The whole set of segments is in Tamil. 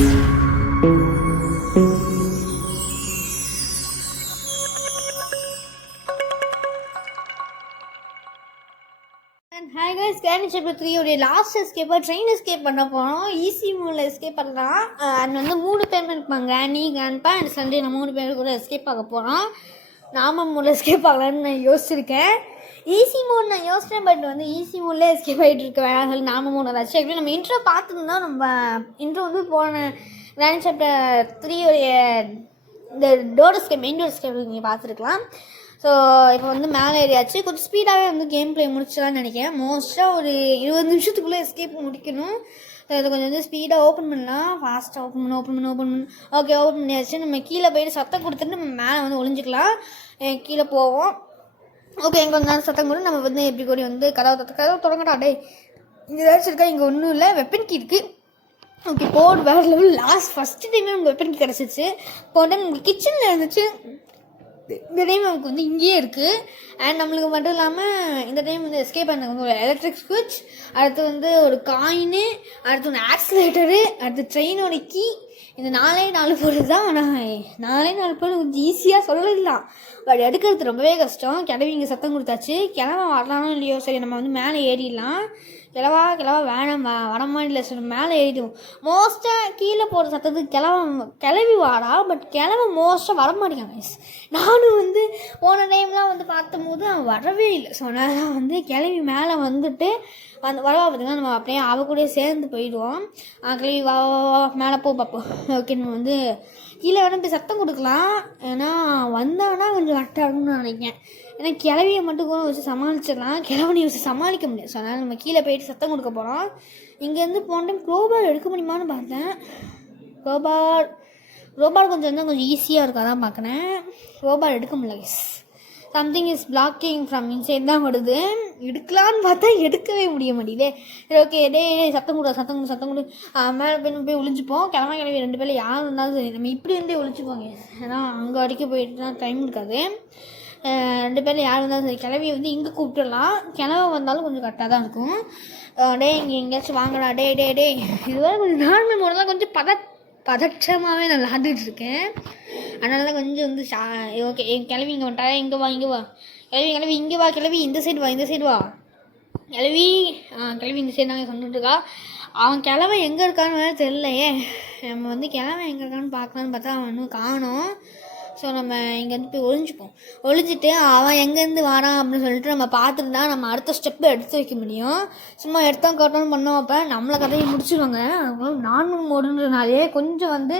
ஹாய் கைஸ், கேர்னி சாப்டர் 3 உடைய லாஸ்ட் எஸ்கேப்பாக ட்ரெயின் எஸ்கேப் பண்ண போகிறோம். ஈஸி மூடில் எஸ்கேப் பண்ணலாம். அது வந்து 3 பேர் இருப்பாங்க, கிராணி, கிராண்ட்பா அண்ட் சண்டே. நம்ம 3 பேர் கூட எஸ்கேப் ஆக போகிறோம். நாம மூடில் எஸ்கேப் ஆகலான்னு நான் யோசிச்சிருக்கேன். ஈஸி மோட் நான் யோசித்தேன், பட் வந்து ஈஸி மோட்லேயே எஸ்கேப் ஆகிட்டு இருக்க வேணாம் சொல்லி நாம மூணு ஏதாச்சும். ஆக்சுவலி நம்ம இன்ட்ரோ பார்த்துருந்தோம். நம்ம இன்ட்ரோ வந்து போன கிராணி சாப்டர் 3 உடைய இந்த door escape, main door escape நீங்கள் பார்த்துருக்கலாம். ஸோ இப்போ வந்து மேலே ஏறியாச்சு. கொஞ்சம் ஸ்பீடாகவே வந்து கேம் ப்ளே முடிச்சலான்னு நினைக்கிறேன். மோஸ்ட்டாக ஒரு 20 நிமிஷத்துக்குள்ளே எஸ்கேப் முடிக்கணும். ஸோ இதை கொஞ்சம் வந்து ஸ்பீடாக ஓப்பன் பண்ணலாம். ஃபாஸ்ட்டாக ஓப்பன் பண்ணு. ஓகே, ஓப்பன் பண்ணியாச்சு. நம்ம கீழே போய்ட்டு சத்தம் கொடுத்துட்டு நம்ம மேலே வந்து ஒளிஞ்சிக்கலாம். கீழே போவோம். ஓகே, இங்கே கொஞ்சம் நேரம் சத்தம் கூட நம்ம வந்து எப்படி கூட வந்து கதவு தொடங்கட்டா. டே இங்கே ஏதாச்சும் இருக்கா? இங்கே ஒன்றும் இல்லை. வெப்பன் கீ இருக்குது. ஓகே, போர்டு வேறு லெவல். ஃபஸ்ட்டு டைமே நமக்கு வெப்பன் கீ கிடச்சிச்சு. போட்டு நமக்கு கிச்சனில் இருந்துச்சு. இந்த டைம் நமக்கு வந்து இங்கேயே இருக்குது. அண்ட் நம்மளுக்கு மட்டும் இல்லாமல் இந்த டைம் வந்து எஸ்கேப் பண்ண ஒரு எலக்ட்ரிக் ஸ்விட்ச், அடுத்து வந்து ஒரு காயினு, அடுத்து ஒன்று ஆக்சிலேட்டரு, அடுத்து ட்ரெயினோட கீ. இந்த 4 பொருள் தான். ஆனால் 4 பொருள் கொஞ்சம் ஈஸியாக சொல்லலாம், பட் எடுக்கிறது ரொம்பவே கஷ்டம். கிளவி இங்கே சத்தம் கொடுத்தாச்சு. கிளம்ப வரலானோ இல்லையோ, சரி நம்ம வந்து மேலே ஏறிடலாம். கிளவா வேணாம், வரமா இல்லை, சரி மேலே ஏறிடுவோம். மோஸ்ட்டாக கீழே போகிற சத்தத்துக்கு கிளவி வாடா, பட் கிளம்ப மோஸ்ட்டாக வரமாட்டேங்காங்க. நானும் வந்து போன டைம்லாம் வந்து பார்த்தபோது அவன் வரவே இல்லை. ஸோ அதனால் வந்து கிளவி மேலே வந்துட்டு வரவா பார்த்திங்கன்னா நம்ம அப்படியே அவ கூட சேர்ந்து போயிடுவோம். கிளவி வா மேலே பார்ப்போம். ஓகே, நம்ம வந்து கீழே வேணால் போய் சத்தம் கொடுக்கலாம். ஏன்னா வந்தாங்கன்னா கொஞ்சம் கரெக்டாக இருக்கும்னு நான் நினைக்கிறேன். ஏன்னா கிளவியை மட்டும் கூட வச்சு சமாளிச்சிடலாம், கிளவனை வச்சு சமாளிக்க முடியாது. ஸோ அதனால் நம்ம கீழே போயிட்டு சத்தம் கொடுக்க போகிறோம். இங்கேருந்து போன டைம் க்ரோபார் எடுக்க முடியுமான்னு பார்த்தேன். ரோபார் கொஞ்சம் ஈஸியாக இருக்கும், அதான் பார்க்குறேன். ரோபார் எடுக்க முடியல. Something is blocking from inside தான் வருது. எடுக்கலான்னு பார்த்தா எடுக்கவே முடிய மாட்டேங்குது. சரி, ஓகே, சத்தம் கொடு. மேலே போய் ஒழிஞ்சுப்போம். கிளவி 2 பேரில் யார் இருந்தாலும் சரி, நம்ம இப்படி இருந்தே ஒழிச்சுப்போங்க. ஏன்னா அங்கே வரைக்கும் போயிட்டு தான் டைம் இருக்காது. 2 பேரில் யார் இருந்தாலும் சரி, கிளவியை வந்து இங்கே கூப்பிட்டுடலாம். கிளவை வந்தாலும் கொஞ்சம் கரெக்டாக தான் இருக்கும். இங்கே எங்கேயாச்சும் வாங்கலாம். டே இதுவரை கொஞ்சம் நார்மல் மோடெல்லாம் கொஞ்சம் பதற்றமாகவே நான் விளாண்டுட்டு இருக்கேன். அதனால தான் கொஞ்சம் வந்து ஓகே, என் கிளவி இங்கே வந்துட்டா. இங்கே வா கிளவி இங்கே வா. கிளவி இந்த சைடு வா கிளவி இந்த சைடு நாங்கள் சொன்னிட்டுருக்கா. அவன் கிளவை எங்கே இருக்கான்னு வேறு தெரியலையே. நம்ம வந்து கிளவை எங்கே இருக்கான்னு பார்க்கலான்னு பார்த்தா அவன் இன்னும் காணோம். ஸோ நம்ம இங்கேருந்து போய் ஒழிஞ்சிட்டு அவன் எங்கேருந்து வரான் அப்படின்னு சொல்லிட்டு நம்ம பார்த்துருந்தா நம்ம அடுத்த ஸ்டெப்பு எடுத்து வைக்க முடியும். சும்மா எடுத்தோம் கட்டோன்னு பண்ணோம், அப்போ நம்மளை கதையை முடிச்சுடுவாங்க. நார்மல் மோடுன்றனாலே கொஞ்சம் வந்து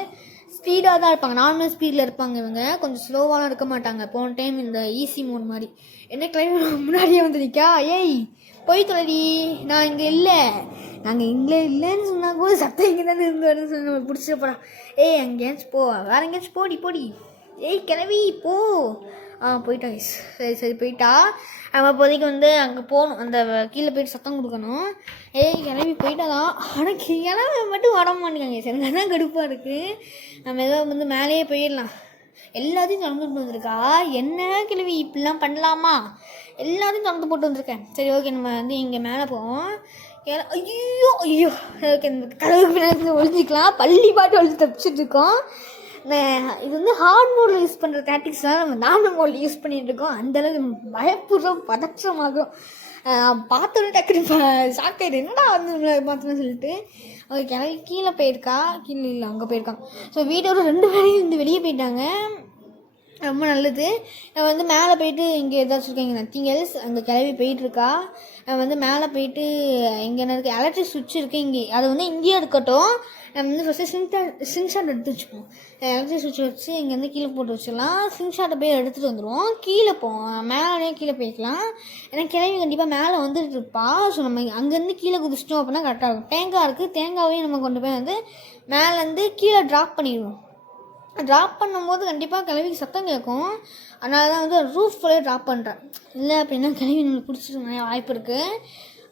ஸ்பீடாக தான் இருப்பாங்க. நார்மல் ஸ்பீடில் இருப்பாங்க. இவங்க கொஞ்சம் ஸ்லோவாலாம் இருக்க மாட்டாங்க. போன டைம் இந்த ஈஸி மோட் மாதிரி என்ன கிளைமேட் முன்னாடியே வந்து நிற்கா. ஏய் போய் தொலைடி, நான் இங்கே இல்லை, நாங்கள் இங்கே இல்லைன்னு சொன்னால் கூட சத்தம் இங்கே தானே இருந்து வருதுன்னு சொல்லி நம்ம பிடிச்சிட்டு போகிறான். ஏய் அங்கேயாச்சும் போ, வேறு எங்கேயாச்சும் போடி. ஏய் கிளவி போ. போயிட்டா. சரி போயிட்டா. நம்ம இப்போதைக்கு வந்து அங்கே போகணும், அந்த கீழே போயிட்டு சத்தம் கொடுக்கணும். ஏய் கிளவி போயிட்டாதான். ஆனால் கிளவி மட்டும் வர மாட்டேங்காங்க. சரி, தான் கடுப்பாக இருக்குது. நம்ம ஏதோ வந்து மேலேயே போயிடலாம். எல்லாத்தையும் திறந்துட்டு வந்திருக்கா. என்ன கிளவி இப்படிலாம் பண்ணலாமா? எல்லாத்தையும் திறந்து போட்டு வந்திருக்கேன். சரி, ஓகே, நம்ம வந்து இங்கே மேலே போவோம். ஐயோ ஓகே, இந்த கதவுக்கு பின்னாடி ஒழிஞ்சிக்கலாம். பள்ளி பாட்டு ஒழிச்சு தப்பிச்சுட்டு இருக்கோம். இது வந்து ஹார்ட் மோடில் யூஸ் பண்ணுற டாக்டிக்ஸ்லாம் நம்ம நார்மல் மோடில் யூஸ் பண்ணிகிட்டு இருக்கோம். அந்தளவுக்கு பயப்படுறோம், பதற்றமாகும். பார்த்தோன்னே டக்குனு ஷாக்காயிடு, என்னடா வந்து பார்த்தோன்னு சொல்லிட்டு. ஓகே, கிளவி கீழே போயிருக்கா. கீழே இல்லை, அங்கே போயிருக்காங்க. ஸோ வீட்டோட 2 பேரையும் வந்து வெளியே போயிட்டாங்க. ரொம்ப நல்லது. நம்ம வந்து மேலே போயிட்டு இங்கே ஏதாச்சும் இருக்கேங்க நத்திங் எல்ஸ். அங்கே கிளவி போயிட்டுருக்கா. நம்ம வந்து மேலே போயிட்டு இங்கே என்ன இருக்குது, எலக்ட்ரிக் சுவிட்ச் இருக்குது இங்கே. அதை வந்து இங்கேயே இருக்கட்டும். நம்ம வந்து ஃபஸ்ட்டு ஸ்க்ரீன்ஷாட் எடுத்து வச்சுப்போம். எலக்ட்ரிக் சுவிட்ச் வச்சு இங்கேருந்து கீழே போட்டு வச்சிடலாம். ஸ்க்ரீன்ஷாட்டை போய் எடுத்துகிட்டு வந்துடுவோம். கீழே போவோம், மேலே கீழே போய்க்கலாம். ஏன்னா கிளவி கண்டிப்பாக மேலே வந்துட்டு இருப்பா. ஸோ நம்ம அங்கேருந்து கீழே குதிச்சிட்டோம் அப்படின்னா கரெக்டாக இருக்கும். தேங்காய் இருக்குது, தேங்காவையும் நம்ம கொண்டு போய் வந்து மேலேருந்து கீழே ட்ராப் பண்ணிடுவோம். ட்ராப் பண்ணும்போது கண்டிப்பாக கிளவிக்கு சத்தம் கேட்கும். அதனால தான் வந்து ரூஃப் ஃபுல்லாக ட்ராப் பண்ணுறேன். இல்லை அப்படின்னா கிளவி நம்மளுக்கு பிடிச்சிட்டு நிறைய வாய்ப்பு இருக்குது.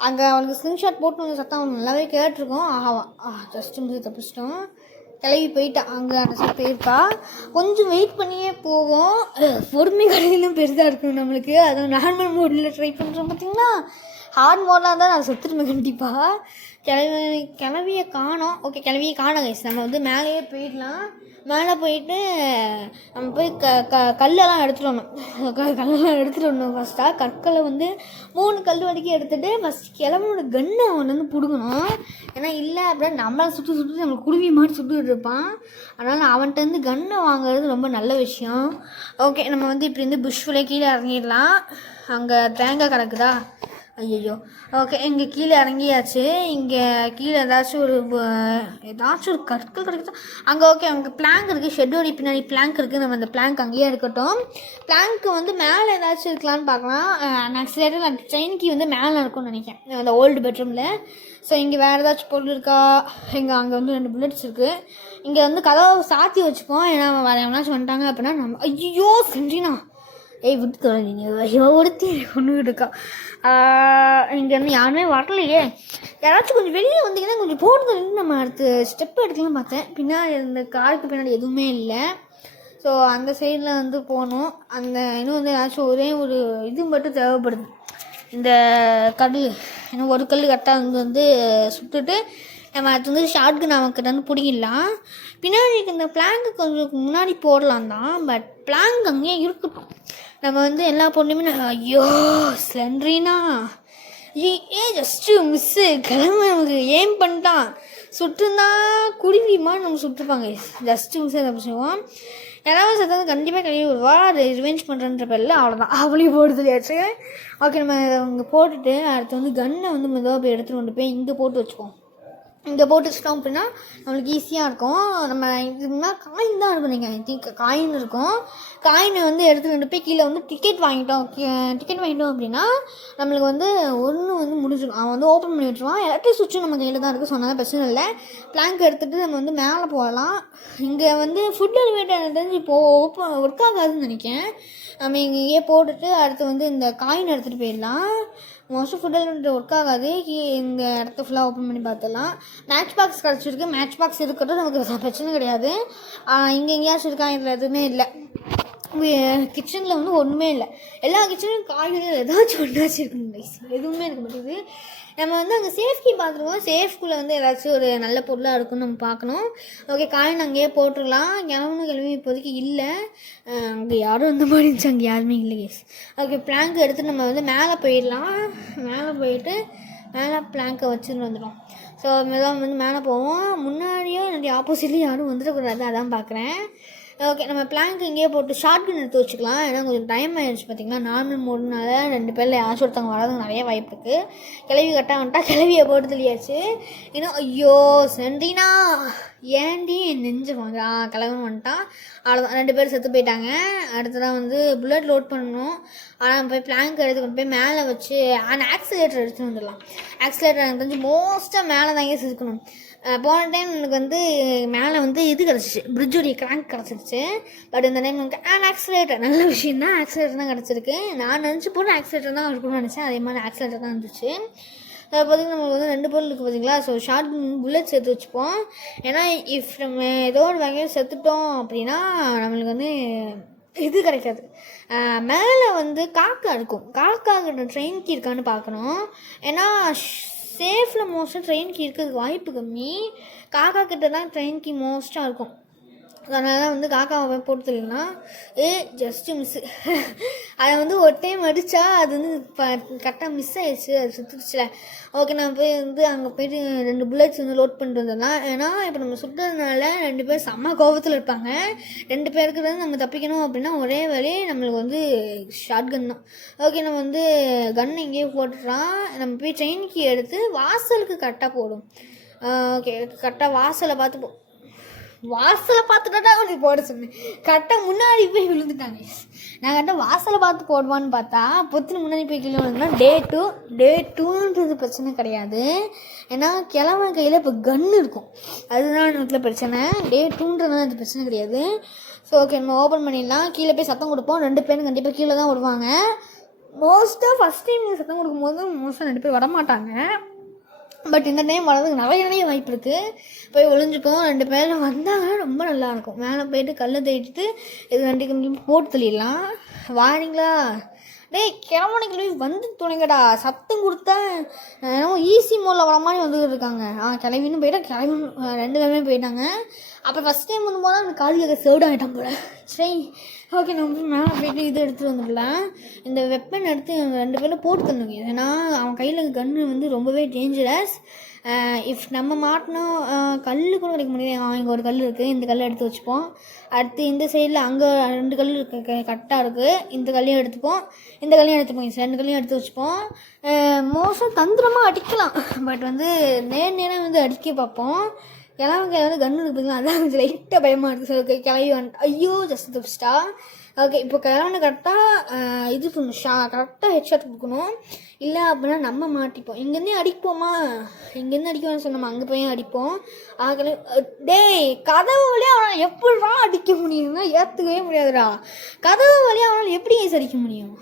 அங்கே அவளுக்கு ஸ்க்ரீன்ஷாட் போட்டு வந்து சத்தம் அவனுக்கு நல்லாவே கேட்டிருக்கோம். ஜஸ்ட் முடிஞ்சு தப்பிச்சிட்டோம். கிளவி போயிட்டா, அங்கே அந்த சைடு போயிருக்கா. கொஞ்சம் வெயிட் பண்ணியே போவோம். பொறுமை கடையிலும் பெருசாக இருக்கணும் நம்மளுக்கு. அதுவும் நார்மல் மோடில் ட்ரை பண்ணுறோம் பார்த்தீங்களா. ஹார்ட் மோடெலாம் தான் நான் செத்துருவேன் கண்டிப்பாக. கிளவியை காணோம். ஓகே, கிளவியை காணோம் கைஸ். நம்ம வந்து மேலேயே போயிடலாம். மேலே போயிட்டு நம்ம போய் கல்லெல்லாம் எடுத்துகிட்டு வரணும். ஃபஸ்ட்டாக கற்களை வந்து 3 கல் வரைக்கும் எடுத்துகிட்டு ஃபஸ்ட் கிளம்பனோட கன்னை அவன் வந்து பிடுங்கணும். ஏன்னா இல்லை அப்படின்னா நம்மளை சுற்றி நம்மளை குருவி மாதிரி சுட்டுக்கிட்டு இருப்பான். அதனால் அவன்கிட்ட இருந்து கன்னை வாங்குறது ரொம்ப நல்ல விஷயம். ஓகே, நம்ம வந்து இப்படி வந்து புஷ்விலே கீழே இறங்கிடலாம். அங்கே தேங்காய் கிடக்குதா? ஐயோ. ஓகே, இங்கே கீழே இறங்கியாச்சு. இங்கே கீழே ஏதாச்சும் ஒரு கற்கள் கிடைக்குதா அங்கே? ஓகே, அங்கே பிளாங்க் இருக்குது. ஷெட்டோடி பின்னாடி பிளாங்க் இருக்குது. நம்ம அந்த பிளாங்க் அங்கேயே இருக்கட்டும். பிளாங்க்கு வந்து மேலே ஏதாச்சும் இருக்கலான்னு பார்க்கலாம். நெக்ஸ்ட் லேட்டர் ட்ரெயின்க்கு வந்து மேலே இருக்கும்னு நினைக்கிறேன், அந்த ஓல்டு பெட்ரூமில். ஸோ இங்கே வேறு ஏதாச்சும் பொருள் இருக்கா? அங்கே வந்து 2 புல்லட்ஸ் இருக்குது. இங்கே வந்து கதவை சாத்தி வச்சுப்போம். ஏன்னா வேறு எவனாச்சும் வந்துட்டாங்க அப்படின்னா நம்ம ஐயோ செஞ்சினா விட்டு தொலைங்க ஒருத்தி ஒன்று இருக்கா. இங்கே வந்து யாருமே வரலையே. யாராச்சும் கொஞ்சம் வெளியே வந்தீங்கன்னா கொஞ்சம் போட்டு நம்ம அடுத்து ஸ்டெப் எடுக்கலாம் பார்த்தேன். பின்னாடி இந்த காருக்கு பின்னாடி எதுவுமே இல்லை. ஸோ அந்த சைடில் வந்து போகணும். இன்னும் வந்து ஏதாச்சும் ஒரே ஒரு இது மட்டும் தேவைப்படுது. இந்த கல் இன்னும் ஒரு கல் கரெக்டாக வந்து சுட்டுட்டு நம்ம அது வந்து ஷார்ட்கன் அவன்கிட்ட வந்து பிடிக்கலாம். பின்னாடி இந்த பிளாங்க்கு கொஞ்சம் முன்னாடி போடலாம் தான். பட் பிளாங்க் அங்கேயே இருக்கட்டும். நம்ம வந்து எல்லா பொண்ணுமே ஐயோ ஸ்லெண்ட்ரினா ஜஸ்ட்டு மிஸ்ஸு கிளம்ப நமக்கு ஏம் பண்ணிட்டான். சுட்டுருந்தா குருவிமா நம்ம சுட்டுருப்பாங்க. ஜஸ்ட்டு மிஸ்ஸு அதை செய்வோம். யாராவது சத்தம் கண்டிப்பாக கழுவி விடுவா. அது ரிவெஞ்ச் பண்ணுறன்ற பேரில் அவ்வளோதான், அவளையும் போட்டு சொல்லியாச்சு. ஓகே, நம்ம அங்கே போட்டுட்டு அடுத்து வந்து கன்னை வந்து மெதுவாக போய் எடுத்துகிட்டு கொண்டு போய் இங்கே போட்டு வச்சுப்போம். இங்கே போட்டு வச்சிட்டோம் அப்படின்னா நம்மளுக்கு ஈஸியாக இருக்கும். நம்ம இதுனா காயின் தான் இருக்கும். நீங்கள் ஐ திங்க் காயின் இருக்கும். காயினை வந்து எடுத்துகிட்டு போய் கீழே வந்து டிக்கெட் வாங்கிட்டோம் அப்படின்னா நம்மளுக்கு வந்து ஒன்று வந்து முடிஞ்சிடும். அவன் வந்து ஓப்பன் பண்ணி விட்டுருவான். எலக்ட்ரிக் சுவிட்சும் நம்ம கையில் தான் இருக்குது. சொன்னால் பிரச்சனை இல்லை. பிளாங்க் எடுத்துகிட்டு நம்ம வந்து மேலே போகலாம். இங்கே வந்து ஃபுட் எலிவேட்டர் எனக்கு தெரிஞ்சு இப்போது ஒர்க் ஆகாதுன்னு நினைக்கிறேன். நம்ம இங்கேயே போட்டுட்டு அடுத்து வந்து இந்த காயின் எடுத்துகிட்டு போயிடலாம். மோஸ்ட்லி ஃபுட் எலிமெண்ட் ஒர்க் ஆகாது. இந்த இடத்த ஃபுல்லாக ஓப்பன் பண்ணி பார்த்துடலாம். மேட்ச் பாக்ஸ் கிடச்சிருக்கு. மேட்ச் பாக்ஸ் இருக்கட்டும், நமக்கு பிரச்சனை கிடையாது. இங்கே எங்கேயாச்சும் இருக்கா? இதில் எதுவுமே இல்லை. கிச்சனில் வந்து ஒன்றுமே இல்லை. எல்லா கிச்சனும் காய்கறிகள் ஏதாச்சும் ஒன்றாச்சும் இருக்கணும். எதுவுமே இருக்க மாட்டேங்குது. நம்ம வந்து அங்கே சேஃப்டி பார்த்துருவோம். சேஃப்குள்ளே வந்து ஏதாச்சும் ஒரு நல்ல பொருளாக இருக்குன்னு நம்ம பார்க்கணும். ஓகே, காயின் அங்கேயே போட்டுடலாம். கிளம்பி இப்போதைக்கு இல்லை. அங்கே யாரும் அந்த மாதிரி இருந்துச்சு, அங்கே யாருமே இல்லை கேஸ். ஓகே, பிளாங்க் எடுத்து நம்ம வந்து மேலே போயிடலாம். மேலே போயிட்டு மேலே பிளாங்கை வச்சுட்டு வந்துடும். ஸோ மெதுவாக வந்து மேலே போவோம். முன்னாடியே என்னுடைய ஆப்போசிட்லேயும் யாரும் வந்துடக்கூடாது, அதான் பார்க்குறேன். ஓகே, நம்ம பிளாங்க் இங்கேயே போட்டு ஷார்ட்கன் எடுத்து வச்சுக்கலாம். ஏன்னா கொஞ்சம் டைம் ஆகிடுச்சு. பார்த்திங்கன்னா நார்மல் மோடுனால 2 பேரில் யாராச்சும் ஒருத்தவங்க வராதுக்கு நிறைய வாய்ப்பு இருக்குது. கிளவி கரெக்டாக வந்துட்டா கிளவியை போட்டு தெரியாச்சு. இன்னும் ஐயோ சென்றினா ஏண்டி நெஞ்சு வாங்க கிளம்பி வந்துட்டான். அவ்வளோதான், 2 பேர் செத்து போயிட்டாங்க. அடுத்ததான் வந்து புல்லட் லோட் பண்ணணும். ஆனால் போய் பிளாங்க் எடுத்துக்கிட்டு போய் மேலே வச்சு ஆக்சிலேட்டர் எடுத்துகிட்டு வந்துடலாம். ஆக்சிலேட்டர் எனக்கு தெரிஞ்சு மோஸ்ட்டாக மேலே தாங்க செதுக்கணும். போன டைம் எனக்கு வந்து மேலே வந்து இது கிடச்சிச்சு, பிரிட்ஜுடைய கிராங்க் கிடச்சிருச்சு. பட் இந்த டைம் எனக்கு ஆக்சிலேட்டர் நல்ல விஷயம் தான். ஆக்சிலேட்டர் தான் கிடச்சிருக்கு. நான் நினச்சி போட்டு ஆக்சிலேட்டர் தான் இருக்கணும்னு நினச்சேன். அதே மாதிரி ஆக்சிலேட்டர் தான் இருந்துச்சு. பார்த்திங்கன்னா நம்மளுக்கு வந்து 2 பொருள் இருக்குது பார்த்தீங்களா. ஸோ ஷார்ட் புல்லட் சேர்த்து வச்சுப்போம். ஏன்னா இஃப் நம்ம ஏதோ ஒரு வகையில் செத்துட்டோம் அப்படின்னா நம்மளுக்கு வந்து இது கிடைக்காது. மேலே வந்து காக்கா இருக்கும். காக்காங்கிட்ட ட்ரெயின் கீ இருக்கான்னு பார்க்கணும். ஏன்னா சேஃபில் மோஸ்ட்டாக ட்ரெயின் கீ இருக்கிறதுக்கு வாய்ப்பு கம்மி. காக்கா கிட்ட தான் ட்ரெயின் கீ மோஸ்ட்டாக இருக்கும். அதனால வந்து காக்காவை போட்டு தெரியலனா ஜஸ்ட்டு மிஸ்ஸு. அதை வந்து ஒரு டைம் அடித்தா அது வந்து கரெக்டாக மிஸ் ஆயிடுச்சு, அது சுற்றுச்சுல. ஓகே, நான் போய் வந்து அங்கே போய்ட்டு 2 புல்லட்ஸ் வந்து லோட் பண்ணிட்டு வந்தோம்னா. ஏன்னா இப்போ நம்ம சுட்டுறதுனால 2 பேர் செம்ம கோபத்தில் இருப்பாங்க. 2 பேருக்கு வந்து நம்ம தப்பிக்கணும் அப்படின்னா ஒரே வழி நம்மளுக்கு வந்து ஷார்ட் கன் தான். ஓகே, நம்ம வந்து கன் எங்கேயே போட்டுடலாம். நம்ம போய் ட்ரெயின் கீ எடுத்து வாசலுக்கு கரெக்டாக போடும். ஓகே, கரெக்டாக வாசலை பார்த்துட்டா கொஞ்சம் போட சொன்னேன். கரெக்டாக முன்னாடி போய் விழுந்துட்டாங்க. நான் கரெக்டாக வாசலை பார்த்து போடுவான்னு பார்த்தா பொத்துன்னு முன்னாடி போய் கீழே விழுந்துனா டே டூன்றது பிரச்சனை கிடையாது. ஏன்னா கிழவன் கையில் இப்போ கன்று இருக்கும், அதுதான் எனக்கு பிரச்சனை. டே டூன்றதுனால அது பிரச்சனை கிடையாது. ஸோ ஓகே, நம்ம ஓப்பன் பண்ணிடலாம். கீழே போய் சத்தம் கொடுப்போம். 2 பேரும் கண்டிப்பாக கீழே தான் வருவாங்க. மோஸ்ட்டாக ஃபஸ்ட் டைம் நீங்கள் சத்தம் கொடுக்கும்போது மோஸ்ட்டாக 2 பேர் வரமாட்டாங்க. பட் இந்த டைம் வரதுக்கு நிறைய வாய்ப்பு இருக்குது. போய் ஒளிஞ்சுக்கும். 2 பேரும் வந்தாங்கன்னா ரொம்ப நல்லாயிருக்கும். மேலே போயிட்டு கல்லை தேடிட்டு இது 2 போட்டு தள்ளிடலாம். வாரீங்களா? டேய் கிளம்பி வந்து துணைங்கடா, சத்தம் கொடுத்தா ஈஸி மோடில் வர மாதிரி வந்துட்டு இருக்காங்க. கிளம்பின்னு போயிட்டா, கிளம்பி 2 பேருமே போயிட்டாங்க. அப்போ ஃபஸ்ட் டைம் வந்து போனால் அந்த காலியாக சேவ்ட் ஆகிட்டான் போல. சரி ஓகே, நம்ம போய் மேலே போயிட்டு இது எடுத்துகிட்டு வந்துடலாம். இந்த வெப்பன் எடுத்து 2 பேரும் போட்டு தந்துங்க. ஏன்னா அவன் கையில் கன்று வந்து ரொம்பவே டேஞ்சரஸ். இஃப் நம்ம மாட்டினோம் கல் கூட கிடைக்க முடியாது. இங்கே ஒரு கல் இருக்குது, இந்த கல்லை எடுத்து வச்சுப்போம். அடுத்து இந்த சைடில் அங்கே 2 கல் கரெக்டாக இருக்குது, இந்த கல்லையும் எடுத்துப்போம், இந்த கல்லையும் எடுத்துப்போம். 2 கல்லையும் எடுத்து வச்சுப்போம். மோஸ்ட்டாக தந்திரமாக அடிக்கலாம், பட் வந்து நேரம் வந்து அடிக்க பார்ப்போம். கிளம்பி வந்து கன்று இருக்குதுங்களா, அதான் கொஞ்சம் லைட்டாக பயமாக இருக்குது. ஸோ கிளம்பி வந்துட்டு ஐயோ ஜஸ்ட் தப்பிச்சிட்டா. ஓகே, இப்போ கிளம்பி கரெக்டாக இது பண்ணணும், கரெக்டாக ஹெட்ஷாட் கொடுக்கணும். இல்லை அப்படின்னா நம்ம மாட்டிப்போம். இங்கேருந்தே அடிப்போமா, இங்கேருந்து அடிக்கணும்னு சொன்னோம், அங்கே போய் அடிப்போம். ஆகலை டேய், கதவு வழியாக அவனால் எப்படிடா அடிக்க முடியும்னா ஏற்றுக்கவே முடியாதுடா. கதவு வழியாக அவனால் எப்படி அடிக்க முடியும்?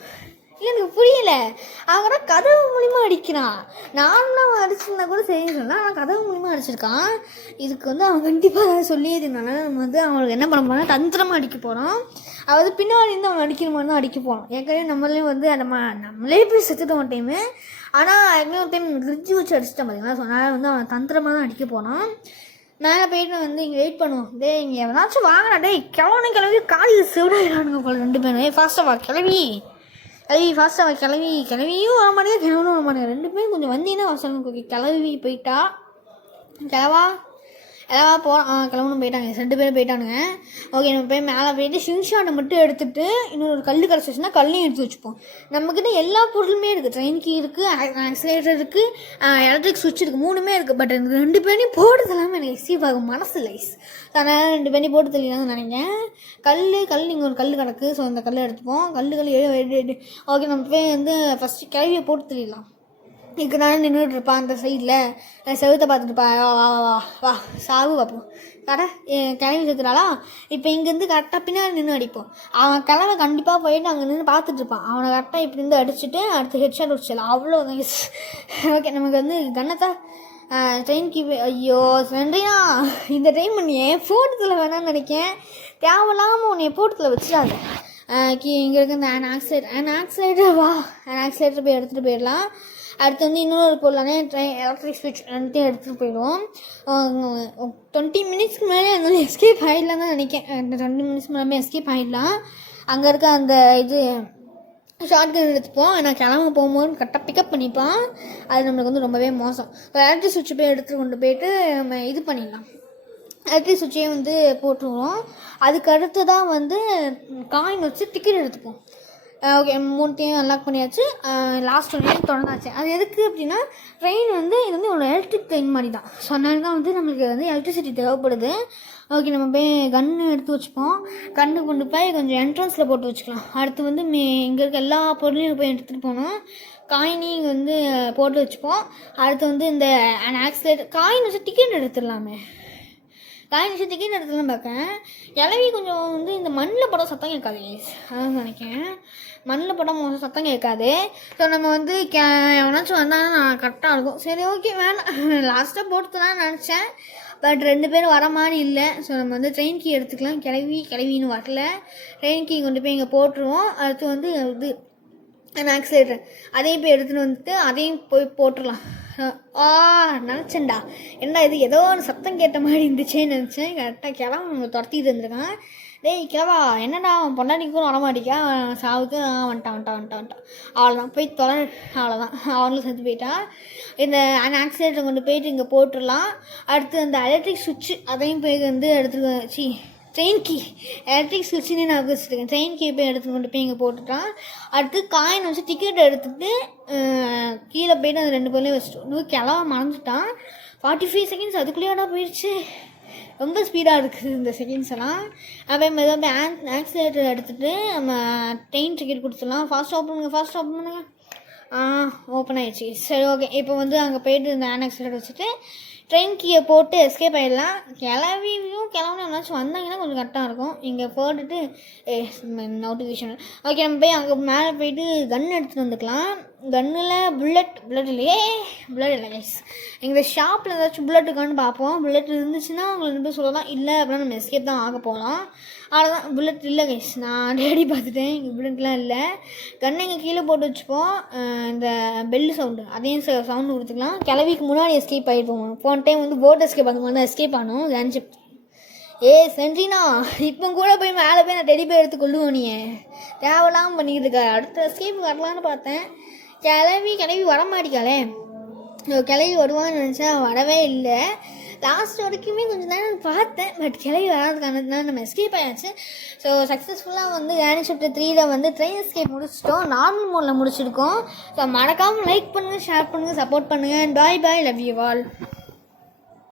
இல்லை எனக்கு புரியல. அவன் கதவு மூலிமா அடிக்கிறான். நானும் அடிச்சிருந்தா கூட சரின்னு சொன்னால் அவன் கதவு மூலிமா அடிச்சிருக்கான். இதுக்கு வந்து அவன் கண்டிப்பாக சொல்லியே இருந்தானா நம்ம வந்து அவனுக்கு என்ன பண்ண போனால் தந்திரமாக அடிக்க போகிறோம். அதாவது பின்னாடி இருந்து அவன் அடிக்கிற மாதிரி தான் அடிக்க போகிறோம். ஏற்கனவே நம்மளே வந்து நம்மளே போய் செத்துட்டோம் ஒரு டைமு. ஆனால் ஏற்கனவே ஒரு டைம் ஃப்ரிட்ஜு வச்சு அடிச்சிட்டேன் பார்த்தீங்களா. ஸோ அதனால் வந்து அவன் தந்திரமாக தான் அடிக்க போனான். மேலே போயிட்டு வந்து இங்கே வெயிட் பண்ணுவோம். டேய் இங்கே எவனாச்சும் வாங்கினா, டேய் கிளம்பி காலையில் சிவடாயிடானுங்க போல 2 பேரும். ஃபாஸ்ட்டாக வா கிளவி ஃபாஸ்ட்டாக கிளவியும் வர மாட்டேங்க, கிளவனும் வர மாட்டேங்க. 2 பேரும் கொஞ்சம் வந்தீங்கன்னா வசனம். கிளவி போயிட்டா, கிளவா போகிறான். கிளம்பணும் போயிட்டாங்க, 2 பேரும் போயிட்டானுங்க. ஓகே, நம்ம போய் மேலே போயிட்டு ஷிங்ஷாட்டை மட்டும் எடுத்துகிட்டு இன்னொரு கல் கிடச்சிச்சுன்னா கல்லையும் எடுத்து வச்சுப்போம். நம்மக்கிட்ட எல்லா பொருளுமே இருக்குது. ட்ரெயின் கீ இருக்குது, ஆக்சிலேட்டர் இருக்குது, எலக்ட்ரிக் சுவிட்ச் இருக்குது, 3மே இருக்குது. பட் எனக்கு 2 பேரையும் போட்டு தராமல் எனக்கு எஸ்கேப் ஆகும் மனசு லைஸ். அதனால் 2 பேரையும் போட்டு தெரியலான்னு நினைக்கிறேன். கல் இங்கே ஒரு கல் கிடக்கு. ஸோ அந்த கல்லை எடுத்துப்போம். கல் எடு. ஓகே, நம்ம போய் வந்து ஃபஸ்ட்டு கிளவியை போட்டு தெரியலாம். இதுக்கு தானே நின்றுட்டு இருப்பான் அந்த சைடில், செவத்தை பார்த்துட்டுப்பா. வா சாவு பார்ப்போம். கிளம்பி செத்துனாலா. இப்போ இங்கேருந்து கரெக்டாக பின்னாடி நின்று அடிப்போம். அவன் கிளம்ப கண்டிப்பாக போயிட்டு அங்கே நின்று பார்த்துட்டு இருப்பான். அவனை கரெக்டாக இப்படி இருந்து அடிச்சுட்டு அடுத்து ஹெட்ஷாட் வச்சிடலாம். அவ்வளோ ஓகே, நமக்கு வந்து கன்னத்தா ட்ரெயின் கீ. ஐயோ நன்றிண்ணா, இந்த டைம் நீ ஃபோட்டத்தில் வேணான்னு நினைக்கேன். தேவையில்லாமல் உன்னை ஃபோட்டத்தில் வச்சிடாத. இங்கே இருக்க இந்த ஆக்சிலேட்டர் வா, ஆக்சிலேட்டர் போய் எடுத்துகிட்டு போயிடலாம். அடுத்து வந்து இன்னொரு பொருளானே எலக்ட்ரிக் ஸ்விட்ச் 2த்தையும் எடுத்துகிட்டு போயிடுவோம். 20 மினிட்ஸ்க்கு மேலே இருந்தாலும் எஸ்கேப் ஆகிடலாம் தான் நினைக்கிறேன். 20 மினிட்ஸ் மேலே எஸ்கேப் ஆகிடலாம். அங்கே இருக்க அந்த இது ஷார்ட் கன் எடுத்துப்போம். நான் கிளம்ப போகும்போது கரெக்டாக பிக்கப் பண்ணிப்பான். அது நம்மளுக்கு வந்து ரொம்பவே மோசம். எலக்ட்ரிக் சுவிட்ச் போய் எடுத்துகிட்டு கொண்டு போயிட்டு நம்ம இது பண்ணிடலாம். எலக்ட்ரிக் சுவிட்சையும் வந்து போட்டுருவோம். அதுக்கு அடுத்து தான் வந்து காயின் வச்சு டிக்கெட் எடுத்துப்போம். ஓகே, 3த்தையும் அன்லாக் பண்ணியாச்சு. லாஸ்ட் 1 தொடர்ந்தாச்சு. அது எதுக்கு அப்படின்னா ட்ரெயின் வந்து இது வந்து ஒரு எலக்ட்ரிக் ட்ரெயின் மாதிரி தான். ஸோ அதனால தான் வந்து நம்மளுக்கு வந்து எலக்ட்ரிசிட்டி தேவைப்படுது. ஓகே, நம்ம போய் கன்று எடுத்து வச்சுப்போம். கன்று கொண்டு போய் கொஞ்சம் என்ட்ரன்ஸில் போட்டு வச்சுக்கலாம். அடுத்து வந்து இங்கே இருக்க எல்லா பொருளையும் போய் எடுத்துகிட்டு போனோம். காயினையும் வந்து போட்டு வச்சுப்போம். அடுத்து வந்து இந்த ஆக்சிலேட்டர் காயின் வச்சு டிக்கெட் எடுத்துடலாமே. காயின் வச்சு டிக்கெட் எடுத்துலாம் பார்க்கேன். இலவி கொஞ்சம் வந்து இந்த மண்ணில் படம் சத்தம் கேட்காது. அதான் நினைக்கிறேன், மண்ணில் படம் மோசம் சத்தம் கேட்காது. ஸோ நம்ம வந்து எவனாச்சும் வந்தாலும் நான் கரெக்டாக இருக்கும். சரி ஓகே, வேணாம். லாஸ்ட்டாக போட்டுலான்னு நினச்சேன், பட் 2 பேரும் வர மாதிரி இல்லை. ஸோ நம்ம வந்து ட்ரெயின் கீ எடுத்துக்கலாம். கிளவின்னு வரல. ட்ரெயின் கீ கொண்டு போய் இங்கே போட்டுருவோம். அடுத்து வந்து இது ஆக்சிலேட்டர் அதையும் போய் எடுத்துகிட்டு வந்துட்டு அதையும் போய் போட்டுடலாம். நினச்சேன்டா, என்ன இது ஏதோ ஒரு சத்தம் கேட்ட மாதிரி இருந்துச்சேன்னு நினச்சேன். கரெக்டாக கிளம்ப நம்ம துரத்திட்டு இருந்திருக்கான். டேய் கிளவா, என்னடா அவன் பொண்டாட்டிக்கும் வரமாட்டிக்கா, சாவுக்கு வந்துட்டான். அவ்வளோதான் போய் அவ்வளோதான், அவங்களும் செத்து போயிட்டான். இந்த ஆக்சிலேட்டர் கொண்டு போயிட்டு இங்கே போட்டுடலாம். அடுத்து அந்த எலக்ட்ரிக் சுவிட்சு அதையும் போய் வந்து எடுத்துட்டு ட்ரெயின் கீ எலக்ட்ரிக் சுவிட்சுன்னு நான் வச்சுருக்கேன். ட்ரெயின் கீ போய் எடுத்து கொண்டு போய் இங்கே போட்டுட்டான். அடுத்து காயின் வச்சு டிக்கெட் எடுத்துகிட்டு கீழே போய்ட்டு அந்த 2 பேர்லையும் வச்சுட்டோம். இன்னும் கிளவ மறந்துட்டான். 45 செகண்ட்ஸ் அதுக்குள்ளேயாடா போயிடுச்சு. ரொம்ப ஸ்பீடாக இருக்குது இந்த செகண்ட்ஸ் எல்லாம். அப்போ மெதுவாக ஆக்சிலேட்டர் எடுத்துகிட்டு நம்ம ட்ரெயின் டிக்கெட் கொடுத்துடலாம். ஃபாஸ்ட் ஓப்பன் பண்ணுங்க. ஓப்பன் ஆகிடுச்சு. சரி ஓகே, இப்போ வந்து அங்கே போய்ட்டு இந்த ஆக்சிலேட்டர் வச்சுட்டு ட்ரெயின் கீயை போட்டு எஸ்கேப் ஆகிடலாம். கிளம்புனா என்னாச்சும் வந்தாங்கன்னா கொஞ்சம் கரெக்டாக இருக்கும். இங்கே போட்டுட்டு நோட்டிஃபிகேஷன். ஓகே, நம்ம போய் அங்கே மேலே போய்ட்டு கன் எடுத்துகிட்டு வந்துக்கலாம். கன்னில் புல்லட் இல்லையே, புல்லட் இல்லை கைஸ். எங்கள் ஷாப்பில் ஏதாச்சும் புல்லட் இருக்கான்னு பார்ப்போம். புல்லட் இருந்துச்சுன்னா உங்களுக்கு ரெண்டு சொல்லலாம், இல்லை அப்படின்னா நம்ம எஸ்கேப் தான் ஆக போகலாம். அவ்வளோதான். புல்லட் இல்லை கைஸ், நான் தேடி பார்த்துட்டேன், இங்கே புல்லட்லாம் இல்லை. கன்னை இங்கே கீழே போட்டு வச்சுப்போம். இந்த பெல்லு சவுண்டு அதையும் சவுண்டு கொடுத்துக்கலாம். கிளவிக்கு முன்னாடி எஸ்கேப் ஆகிடுவோம். போன டைம் வந்து போட் எஸ்கேப் அந்த மாதிரி தான் எஸ்கேப் ஆனோம். கேன்ஷிப் சென்ட்ரினா இப்போ கூட போய் மேலே போய் நான் டெடி போய் எடுத்து கொள்ளுவோம். நீ தேவையில்லாமல் பண்ணிக்கிட்டு இருக்க. அடுத்த எஸ்கேப் வரலான்னு பார்த்தேன். கிளவி வரமாட்டிக்காளே. கிளவி வருவான்னு நினச்சேன், வரவே இல்லை. லாஸ்ட் வரைக்குமே கொஞ்சம் நேரம் பார்த்தேன், பட் கிளவி வராதுக்கான நம்ம எஸ்கேப் ஆயாச்சு. ஸோ சக்ஸஸ்ஃபுல்லாக வந்து கிராணி சாப்டர் 3 வந்து ட்ரெயின் எஸ்கேப் முடிச்சிட்டோம். நார்மல் மோடில் முடிச்சிருக்கோம். ஸோ மறக்காமல் லைக் பண்ணுங்கள், ஷேர் பண்ணுங்கள், சப்போர்ட் பண்ணுங்கள். பாய் பாய், லவ் யூ ஆல்.